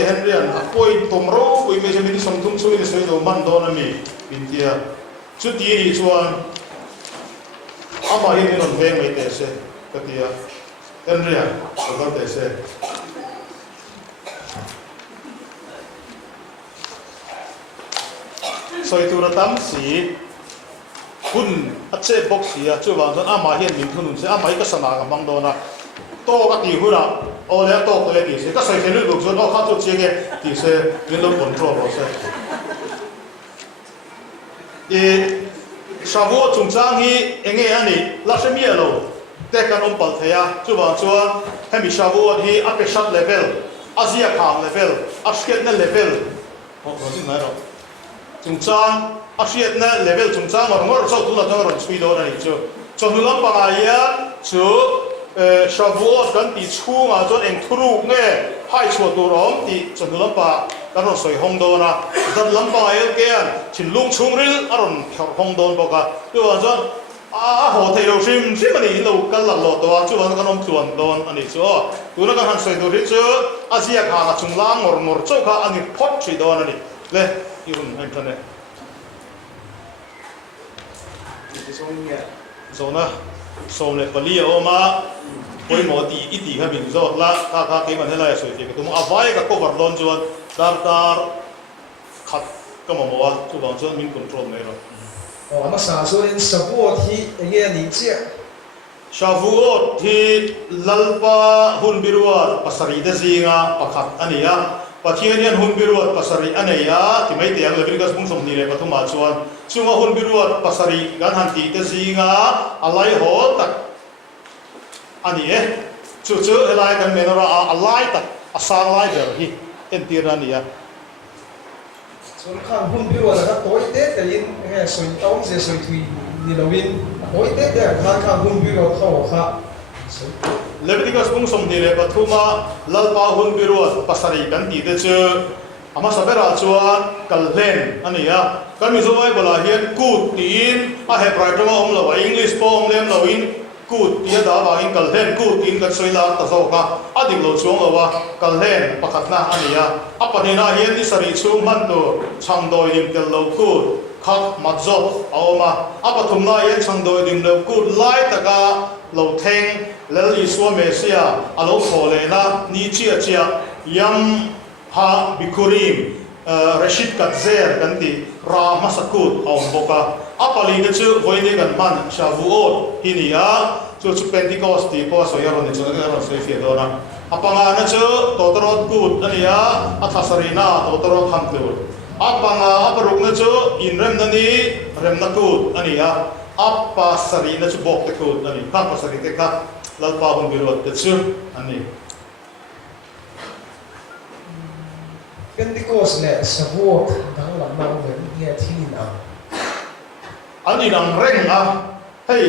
te henrian apoi tomro poi me jemi som tum sui sui do man do na mi pintia chu ti ri chuan ama hi non ve mai te se katia henrian ko te se soi tu ra tam si hun ache box ya chu wang zon ama hian min thunun se ama hi ka sana ga mang do na to ka ti hura o le to ko le ti se ka sai se lu bok zon o kha to che ge ti se min lo control ro se e shawo chung chang hi enge ani la se mi lo te kan om pal thaya chu wang chuan hemi shawo hi a pe shat level asia kham level a sket na level ho ho sin na ro chung chang asiat na level chung chang ngor so tu la dor chui do na ni chu chonu lam pa ya chu shavuot kan ti chu ma chon eng thuru nge hai chu tu rom ti chonu lam pa kan ro soi hong do na dan lam pa el ke an chin lung chung ril aron hong don bo ka tu wa chon a ho thei ro sim sim ani lo kal la lo to chu wa kan om chuan don ani chu tu na kan han soi do ri chu asia kha na chung lang ngor chau kha ani phot chui do na ni le yun anh thân này rồi na sôm này bali ở mà quay mỏ tí ít tí hay bình rồi là ta cái mà thế này rồi thì cái tụi mình avai cái cover lon chuan tar khát cái mà mua chú bảo chuan mình control này rồi mà sao số nên support thì nghe lý chia Shavuot thì lalpa hun biruat pasari de zinga pakhat ania pathianian hun biruat pasari ania ti mai tiang lebrikas bung som ni le pathuma chuan chunga hun biruat pasari gan han ti de zinga alai ho tak ani e chu helai kan menora alai tak asang lai ber hi entirania số khang hun biruat là tối tết thì nghe soi tông sẽ soi thui ni lovin tối tết thì khang hun biruat khâu kha Leviticus bung som ni le pathuma lalpa hun biruat pasari kan ti de chu ama sabera chuan kalhen ania kan mi zomai bola hian kut tin a he praitama om lo English po om lem lo in kut tia da ba in kalhen kut tin kan soila ta zo ka adik lo chuang awa kalhen pakhatna ania apanina hian ni sari chu man to changdoi lim tel lo kut khak matzo awma apathumna hian changdoi lim lo kut lai taka lo theng lel iswa mesia alo khole na ni chia yam ha bikurim rashid katzer kanti ra masakut aw boka apali de chu voide kan man shavuot hinia chu pentecost ti po so yaro ni chu ga ro se fi dona apanga na chu totorot kut ania athasarina totorot hamtur apanga aparuk na chu inrem nani rem na kut ania apa sarina chu bok te kut ani ka pasari te ka lalpa hun birot te chu ani Pentecost le Shavuot dang lam mang le nghe thi na ani dang reng a hei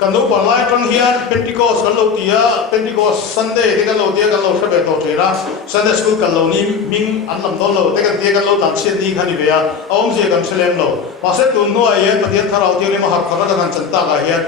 kan lo pa lai tang hian Pentecost kan lo tia Pentecost Sunday te kan lo tia kan lo thebe to thena Sunday school kan lo ni ming an lam don lo te kan tia kan lo dan chen ni khani be a om je kan selem lo ma se tu no ai ta tia tharau tia ni ma har khara kan chan ta ga hian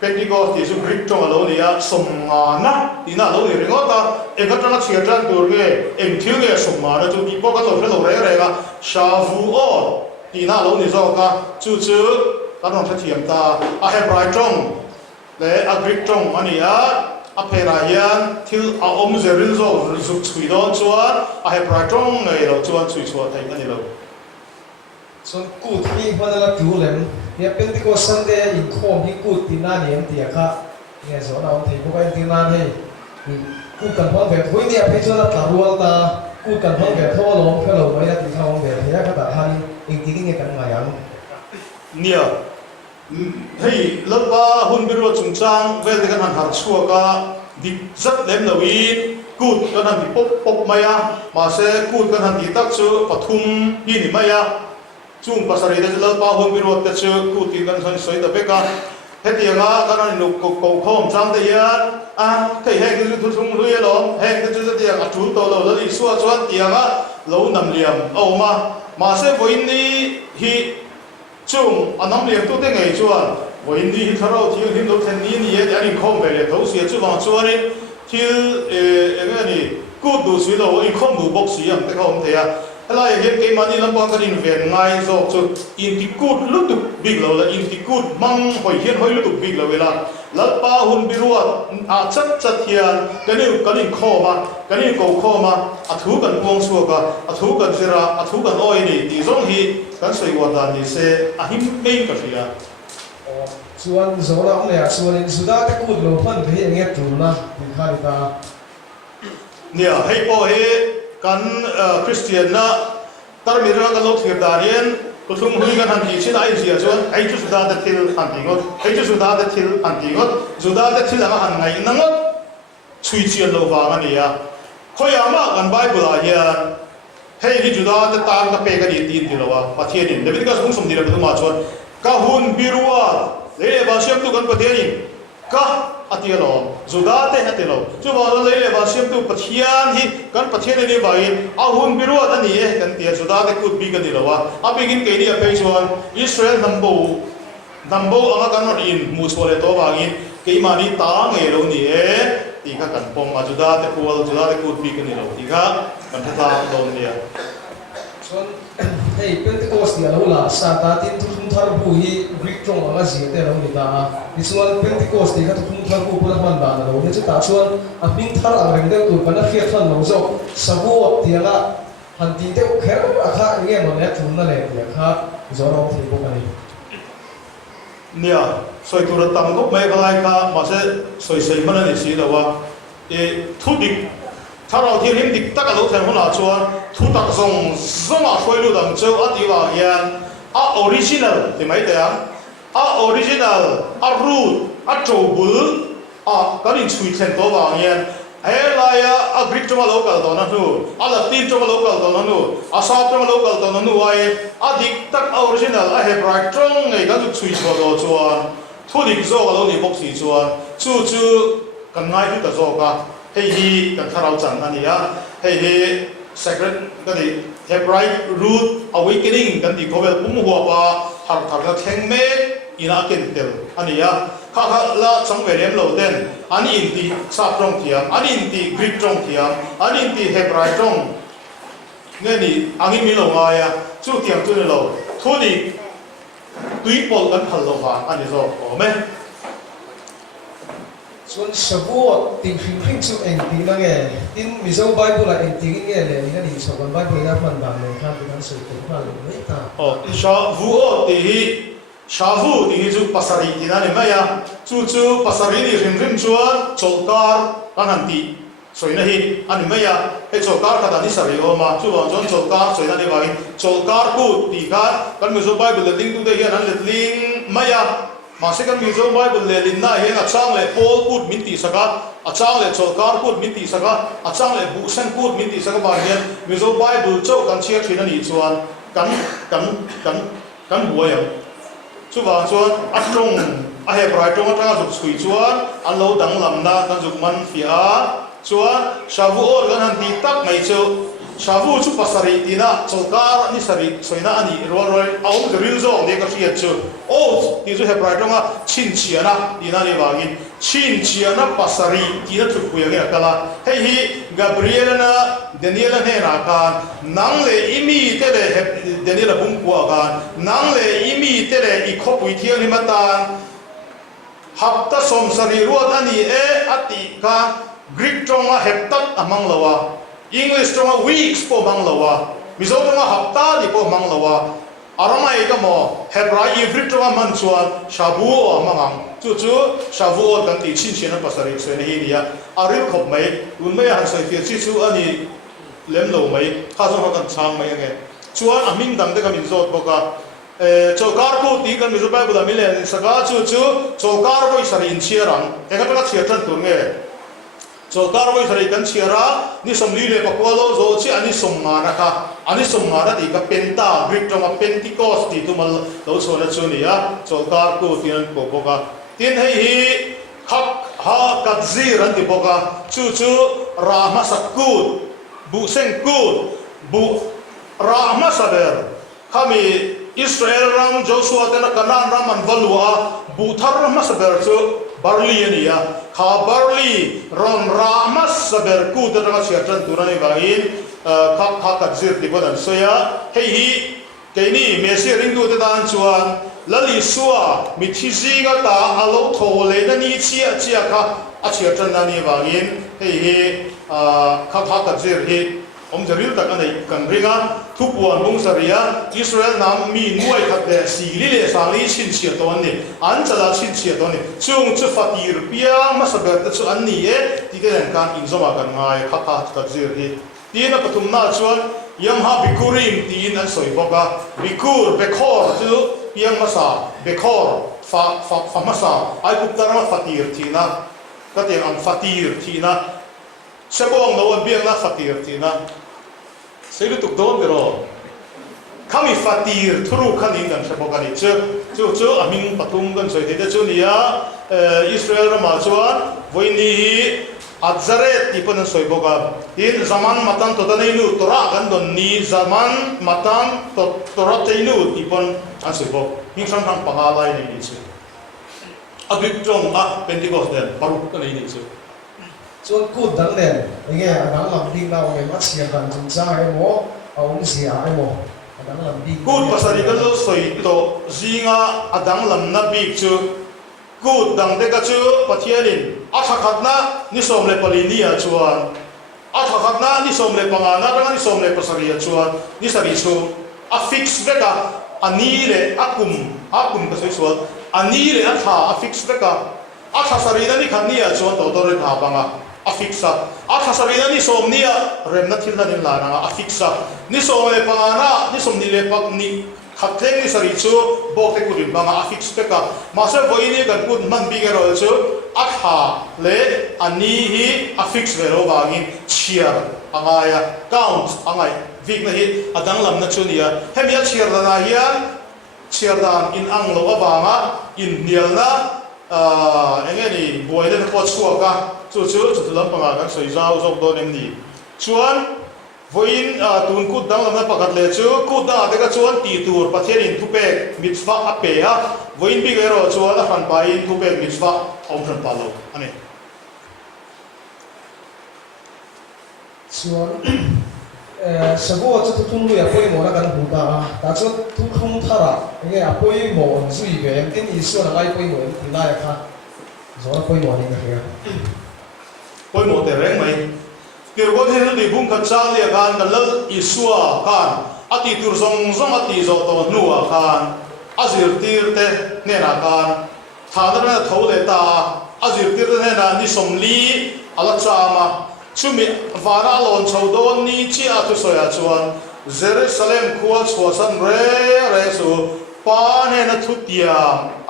Pentecost is Greek tong alo nia somana ina lo ni ringota ekatra chiatran turge emthilge somana tu ki poka lo re ga Shavuot ina lo ni zo ka chu kan ron thathiam ta a Hebrai tong le a Greek tong ania a phera hian thil a om zerin zo zu chui don chuan a Hebrai tong ngai lo chuan chui chuan thai ani lo so kut hi hmanala tulem ya Pentecost Sunday in khom hi kut tina niam tia kha nghe zo na on thei ko kai tina hei kut kan hong ve thoi ne pe chona tarual ta kut kan hong ve tho lom phelo mai la ti thawng ve thia kha ta han ing ti nge kan ma yang nia hei lalpa hun biro chungchang vel de kan han har chua ka dik zat lem lawin kut kan han pop maya ma se kut kan han di tak chu pathum hi ni maya chung pasari de lalpa hun biro te chu kut ti kan san soi da beka hetianga kan han nu ko khom chang de ya a thei he ki thu thung lu ye lo he ki chu te ya thu to lo li suwa chuan tianga lo nam liam awma ma se voin ni hi chung anam liam tu te ngai chuan voin ni hi tharau thil him lo then ni ye ani khom ve le tho sia chu wang chuan in thil ni กูดูสุดเราอินคอมดูบอกสีอย่างแต่เขาเทียอะไรอย่างเงี้ยเกมันนี่ลำบากกันอินเวียนง่ายจบจนอินที่กูดลุตุบิ๊กเราละอินที่กูดมั่งหอยเฮียนหอยลุตุบิ๊กเราเวลาลัดป้าหุ่นบิรัวอาจัดเทียนกันนี่ข้อมากันนี่กูข้อมาอัฐุกันพวงสัวกะอัฐุกันเสระอัฐุกันอ้อยนี่ที่ส่งฮีกันสวยกว่าดานนี่เสอหิมเองกับเสียส่วนโซนเนี่ยส่วนอินสุดาที่กูดโลฟันที่อย่างเงี้ยถูกนะที่ข้าดิตาเนี่ยให้พอให้กันคริสเตียนนะตารมีเรื่องกันโลกเทียบดารีนก็ทุ่มหุยกันทันทีชิ้นไอ้เสียส่วนไอ้จุดสุดาเด็ดทิลทันทีงดไอ้จุดสุดาเด็ดทิลทันทีงดสุดาเด็ดทิลอะไรหันไงนั่งดช่วยเชียนโลกวางอันนี้อ่ะคอยอามากันไบเบิลอะไรให้ที่จุดาเด็ดตามกับเปกันดีตีนทีละวะประเทศนี้เดี๋ยวนี้ก็สมสมดีเลยประตูมาชนก็หุ่นบิรัวเลยบางเชื่อมตุกันประเทศนี้ก็อัติโลจุดาเตอัติโลจู่ว่าเราเลยบางเชื่อมตุประเทศนี้กันประเทศนี้ไปอาหุ่นบิรัวอันนี้กันเตียจุดาเตกุดบีกันดีละวะอาไปกินเกลี่ยไปชวนอิสราเอลนัมโบอ่างกันนอินมูสวเลโตบากินเกี่ยมานี่ตางเอโรนี่ตีข้ากันปงมาจุดาเตกุลจุดาเตกุดบีกันดีละตีข้ากันท่าตาโดนเนี่ยส่วนเฮ้ยเป็นที่โคสเนี่ยเราละซาตาตินทุกทาร์บุยบริกตรงอะไรสิแต่เราไม่ได้ดิส่วนเป็นที่โคสเนี่ยก็ทุกทาร์บุพลังมันบานเราเนี่ยจะตาส่วนอ่ะมิงทาร์อะไรเรื่องตัวกันนักเขียนฟันเราจะสมบูรณ์ที่ละหันที่เดียวแค่อาคาอย่างเงี้ยมันเนี่ยทุนนั่นแหละที่อาคาจะเราที่พวกนี้เนี่ยสวยตัวตั้งก็ไม่เป็นไรค่ะมาเสสวยมันนี่สิแต่ว่าทุดิกถ้าเราที่ริมดิกตะกันรู้แทนคนละชวนทุตักส่งมาช่วยรู้ดังเจ้าอันที่ว่าเฮียนออริจินัลที่ไม่ได้ออริจินัลรูทโจบุลก็ยิ่งช่วยแทนตัวว่าเฮียนเฮลายกรีกจังหวะโลกาลตอนนั้นนู่ลาตินจังหวะโลกาลตอนนั้นนู่ซาบจังหวะโลกาลตอนนั้นนู่ไอ้ดิกตักออริจินัลเฮบราตรงไอ้ก็จะช่วยชัวร์ชวนทุดิกโซ่ก็เราเนี่ยบอกสีชวนจู่กันง่ายที่จะโซ่ก็ให้ฮีกันถ้าเราจังอันนี้ให้ฮี secret ก็ดี Hebraic root awakening กันดีเขาเป็นปุ่มหัวว่าหากถ้าเราแข่งเมฆอินาเกินเดียวอันนี้ข้าละสังเวชเราเด่นอันนี้อินดีซาบตรงเทียมอันนี้อินดีกรีกตรงเทียมอันนี้อินดีเฮบรายตรงเนี่ยนี่อันนี้มีลงไงจู่เทียมจู่นี่เราทุกทีตุยปอลกันพันลงมาอันนี้ก็โอ้แม่ส่วนสบู่ติงพิงสุดเองติงนั่งเองติงมิโซไบเบิลเองติงเงี้ยเลยนี่ก็ดีสกุลไบเบิลนับมันบางเลยครับที่นั่นสุดที่ผ่านเลยไม่ต่างชาวูที่จู่ภาษาที่นั่นไม่ยาจู่ภาษาที่ริมชวนโจลการกันหันตีสวยนะฮีอันนี้ไม่ยาไอ้โจลการกันนี่สริโอมาจู่ว่าจนโจลการสวยนั่นเองว่าโจลการกูตีกันมิโซไบเบิลลิงตัวเดียวนั้นลิงไม่ยามาเสกันมิโซไบเบิลลิงน่าเห็นอาจารย์เลยโพลพูดมินตีสักอาจารย์เลยโจลการพูดมินตีสักอาจารย์เลยบุกเซนพูดมินตีสักบางอย่างมิโซไบเบิลโจกันเชียร์ที่นั่นอีชวนกันหัวอย่างจู่ว่าชวนอัดลงเฮบรายตรงทั้งจุดสุยชวนอันเราดังลำนากันจุดมันฟิอาชวนชาวโอกันหันตีตักไม่เจอชาวจู่ภาษารีตินะโจการนี่สริสวยนะอันนี้รวยเอาจะริ้วโซ่เด็กก็เชียร์เจอโอ้ที่จู่เฮบรายตรงชินเชียนะดีน่าดีบากินชินเชียนะภาษารีที่นั่นถูกคุยกันกันละเฮ้ยกาเบรียลนะเดนิเอลเนี่ยนะกันนั่งเลยอิมีเตเลเดนิเอลบุ้งกัวกันนั่งเลยอิมีเตเลอีกขบุยเที่ยวนี่มาตานฮับตัสสมสรีรวดอันนี้อติกันกรีกตรงอ่ะเฮบตัดอ่ะมังละวะอังกฤษตรงอ่ะวีคส์พอมังละวะมิโซตรงอ่ะฮับตัดที่พอมังละวะอารมณ์ไอ้ก็มอเฮบรายอีฟริตตรงอ่ะมันชวนชาบูอ่ะมังจู่ชาบูกันตีชินเชียนภาษารีสวยนี่นี่อาริลขบไหมอุ่นไม่หันใส่เฟียชิจู่อันนี้เล่มโลไหมข้าส่งกันช่างไหมยังไงชวนอามิงดังเด็กมิโซตบอกว่าโจการกูตีกันมิโซไปบุลามิเลนสกัดจู่โจการกูอิสระอินเชียรังเอกเป็นนักเชียร์ทันตัวเงี้ยโจการกูอิสระกันเชียร์นี่สมลีเลยปะกัวโลโจชีอันนี้สมมานะคะอันนี้สมมาแล้วที่กับเป็นตาบริกตรงกับเป็นติโกสที่ตัวมันเราชวนชวนนี่โจการกูที่นั่นบอกว่าที่ให้ฮักกัดซีรันที่บอกว่าจู่รามาสักกูดบุเซงกูดบุรามาสัเดอร์ข้ามีอิสราเอลรังโจชัวเตนักนานรามันวัลวัวบุทาร์รามาสัเดอร์จู่ barley ani ya kha barley ron ramas saber ku da nga sia tran turani bangin kha ka zir di bodan soya hei hi keini mesi rindu te dan chuan lali suwa mi thizi ga ta alo thole na ni chia kha a chia tran na ni bangin hei hi kha ka zir hi omjaril tak anei kan ringa thupuan bung saria Israel nam mi nuai khat de sili le sali chin chia ton ni an chala chin chia ton ni chung chu fatir pia ma saber ta chu an ni e ti den kan in zoma kan ngai kha ka zir hi tina pathum na chuan yamha bikurim tin an soi boka bikur bekhor chu piang masa bekhor fa masa ai kup tarama fatir thina ka te am fatir thina sebong no biang na fatir thina seilu tuk don bero kami fatir thuru khanin kan sebokani chu amin pathum kan soi te chu nia Israel ma chuan voini hi Adzaret tipon soi boka in zaman matan to taninu tora kan don ni zaman matan to tora tainu tipon an soi bok ning sam tham pangalai ni chu abik tong a Pentecost den paru kan ni chu chuan kut dang nen nge adang lam ding na ong ma sia kan chung cha emo ong sia emo adang lam ding kut pasari kan lo soi to zinga adang lam na bik chu kut dang te ka chu pathianin athakhatna ni som le palinia chuan athakhatna ni som le pangana ranga ni som le pasaria chuan ni sari chu a fix veka ani le akum ka soi chuan ani le atha a fix veka atha sarina ni khania chuan to re tha banga a fixa atha sarina ni som nia remna thilna nin la na a fixa ni som le pangana ni som ni le pak ni khatleng ni sari chu bok te kurin banga a fix peka master voini kan kut man bi gero chu atha le ani hi a fix vero bangin chiar angaya count angai vik na hi adang lam na chunia hemia chiar dana hian chiar dan in anglo abanga in nialna engeni boile na pot suaka chu lam panga kan soi zau zok don em ni chuan voin tun kut dang lam na pakat le chu kut da te ka chuan ti tur pathian in thupek mitzvah ape a voin bi gero chuan a han pa in thupek mitzvah om ran palo ani chuan sabo chu thun lu ya poi mo na kan hu ta chu thu khum thara nge a poi mo on zui ge em tin isu na lai poi mo ti la ya kha zo poi mo ni na ya poi mo te reng mai tir go the ni bung khat cha le kan kan lal isua kan ati tur zong ati zo to nuwa kan azir tir te ne na kan thadar na thau le ta azir tir te ne na ni somli ala chama chumi vara lon chaudon ni chi atu soya chuan Jerusalem khuwa chhuasan re su pa ne na thutia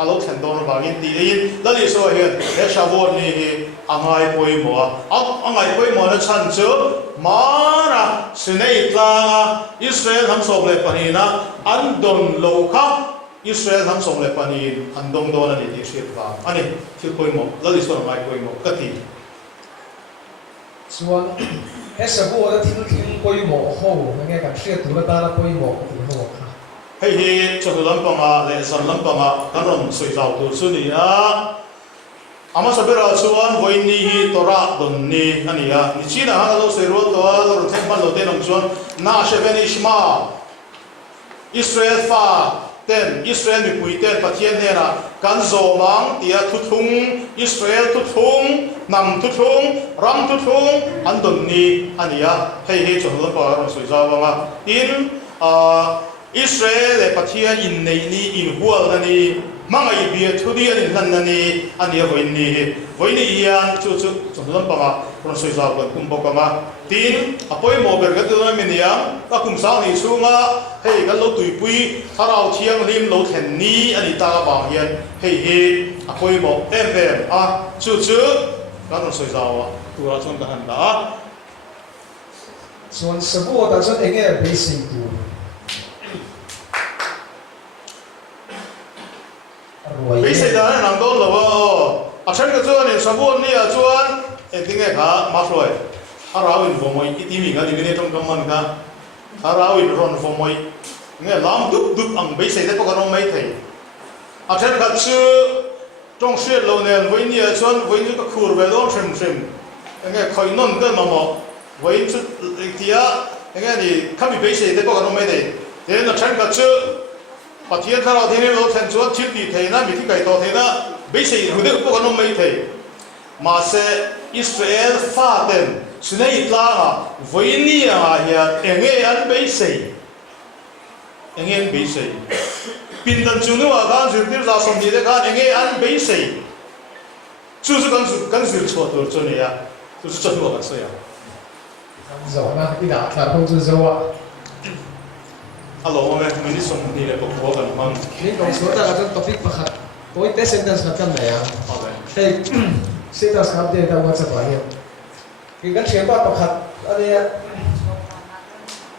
alo thlen don bangin ti in lali so hian he shavon ni angai poi mo angai poi mo na chan chu mara sinei tla Israel ham som le panina andon lo kha Israel ham som le panin andong don ani ti shir ba ani thil poi mo lali so angai poi mo kati chuan he sabo da thil poi mo ho nge kan hriat tu la ta la poi mo ti ho kha hei hi chotulam panga le san lam panga kanon soi zau tu chuni a ama sabera chuan voini hi tora don ni ania ni china ha lo se ro to lo thek ma lo te nom chuan na sheven ishma Israel fa ten Israel mi pui ten pathian ne na kan zo mang tia thu thung Israel thu thung nam thu thung ram thu thung an don ni ania hei hi chotulam panga ron soi zau ma in Israel le pathian in nei ni in hual na ni mangai bia thudi an nan na ni ania voini ian chu lam panga ron soi zau kan kum bokama tin apoi mo ber ga tu na miniam ka kum sa ni chunga hei kan lo tui pui tharau thiang lim lo thlen ni ani ta ba hian hei apoi mo em a chu kan ron soi zau a tura chon ka han da chuan sabo ta chuan enge basic tu bây giờ là nàng đón là vợ à chân cái chuan này sabun này à chuan em tiếng nghe khá mát rồi à rau in phô mồi ít mình cái gì trong trong mình cả à rau in ron phô mồi nghe làm đúc đúc ăn bây giờ đấy có cái nó mấy thầy à chân cái chu trong xuyên lâu nên với nhiều xuân với những cái khu về đó xem nghe khởi nôn cái mà với chút tia nghe thì không bị bế sĩ thế có cái mấy đấy thế nên là chẳng cả chứ và thiên thao thế nên lâu thành chúa chít đi thế na bị cái to thế na bế sĩ hồi đấy có cái mấy thế mà sẽ Israel phát tên xin hãy la à với nia hiện nghe anh bế sĩ nghe bế sĩ pin đàn chú nữa gan dự tiếp ra xong đi đấy gan nghe anh bế sĩ chú是跟dự错的这里啊就是真我的事呀 rồi na cái đã là không chú dâu à Hello mình đi xong đi lại bộ gần không mình còn số ta là trong topic bậc hạt tôi test sentence hạt căn này à hey sentence hạt đây ta quan sát vào hiện cái cái chuyện ba bậc hạt anh ấy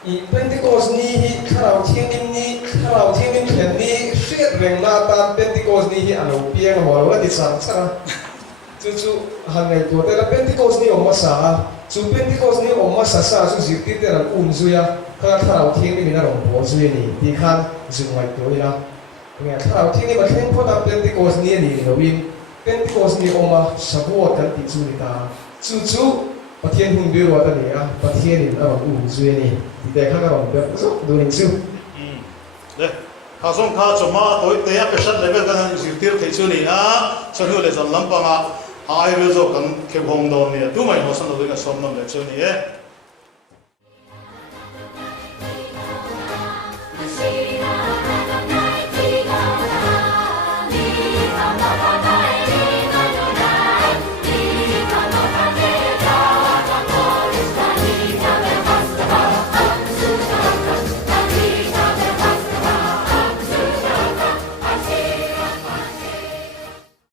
i Pentecost ni hi kharau thiangin ni kharau thiangin thian ni hriat reng na tan Pentecost ni hi alo piang mo wa ti sang sang chu han nei tu te la Pentecost ni oma sa chu Pentecost ni oma sa chu zir ti te ran zuya kha kharau thiangin ni na rong bo zui ni ti khan zungwai tu ila nge kharau thiangin ma khen pho ta Pentecost ni ni lo win Pentecost ni oma sabuat kan ti chu ni ta chuประเทศหุ่นบิวว่าตอนนี้อ่ะประเทศนี้เราอุ่นซุยนี่แต่ข้างเราแบบดูนิ่งซิวเลยข้าส่งข้าจมาตัวเตะเป็นชั้นเลเวลกันสิทธิ์ที่ชุนี่นะฉันรู้เลยจนลำพังอ่ะไอ้เรื่องกันเก็บห้องดอนเนี่ยตัวใหม่หัวสันตัวนี้ก็สมน้ำเลยชุนี่